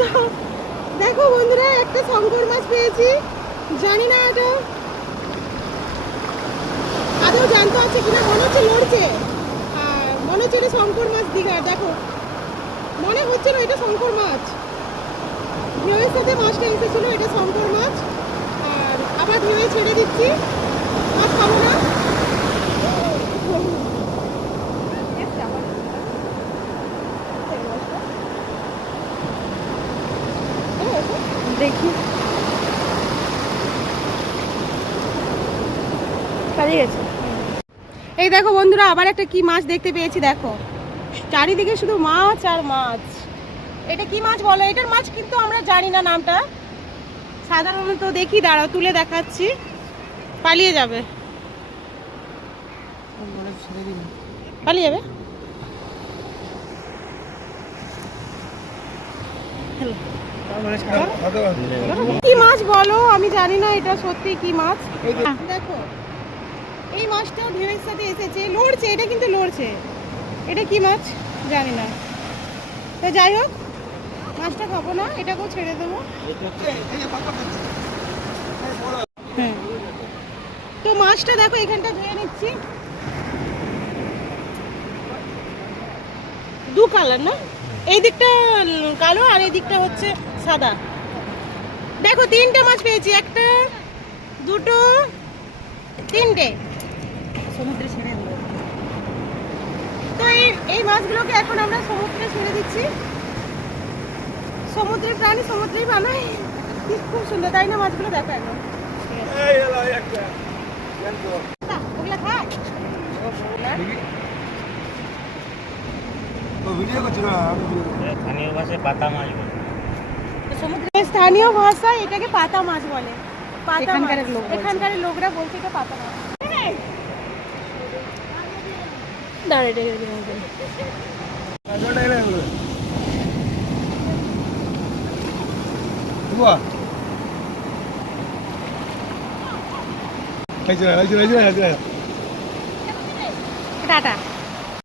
তো দেখো বন্ধুরা, একটা শঙ্কর মাছ পেয়েছি। জানি না এটা আদৌ জানতে আছে কিনা, মনে হচ্ছে লড়ছে। আর মনে হচ্ছে এটা শঙ্কর মাছ দীঘার। দেখো, মনে হচ্ছে না এটা শঙ্কর মাছ। ঢেউয়ের সাথে মাছটা এসেছিল, এটা শঙ্কর মাছ। আর আবার ঢেউয়ে ছেড়ে দিচ্ছি, মাছ পাবো না। দেখি পালিয়ে গেছে। এই দেখো বন্ধুরা, আবার একটা কি মাছ দেখতে পেয়েছি। দেখো চারিদিকে শুধু মাছ আর মাছ। এটা কি মাছ বলো? এটার মাছ কিন্তু আমরা জানি না নামটা। সাধারণত দেখি, দাঁড়াও তুলে দেখাচ্ছি। পালিয়ে যাবে, পালিয়ে যাবে। কি মাছ বলো? আমি জানি না এটা সত্যি কি মাছ। দেখো এই মাছটাও ঢেউয়ের সাথে এসেছে, লড়ছে। এটা কিন্তু লড়ছে। এটা কি মাছ জানি না। তো যাই হোক, মাছটা খাবো না, এটাকেও ছেড়ে দেবো। হ্যাঁ, তো মাছটা দেখো এখানটা ধুয়ে নিচ্ছি। দু কালার না, এই দিকটা কালো আর এই দিকটা হচ্ছে সাদা। দেখো তিনটে মাছ পেয়েছি, একটা দুটো তিনটে। সমুদ্রে ছেড়ে দেবো। তো এই মাছগুলোকে এখন আমরা সমুদ্রে ছেড়ে দিচ্ছি। সমুদ্রের প্রাণী সমুদ্রেই বানায়। খুব সুন্দর, তাই না? মাছগুলো দেখো এখন। ওগুলা খায়? স্থানীয় ভাষায় পাতা মাছ বলে। সমুদ্রের স্থানীয় ভাষায় এটাকে পাতা মাছ বলে। পাতা মাছ। এখানকার লোক বলছে। এখানকার লোকরা বলছে এটা পাতা মাছ। টাটা।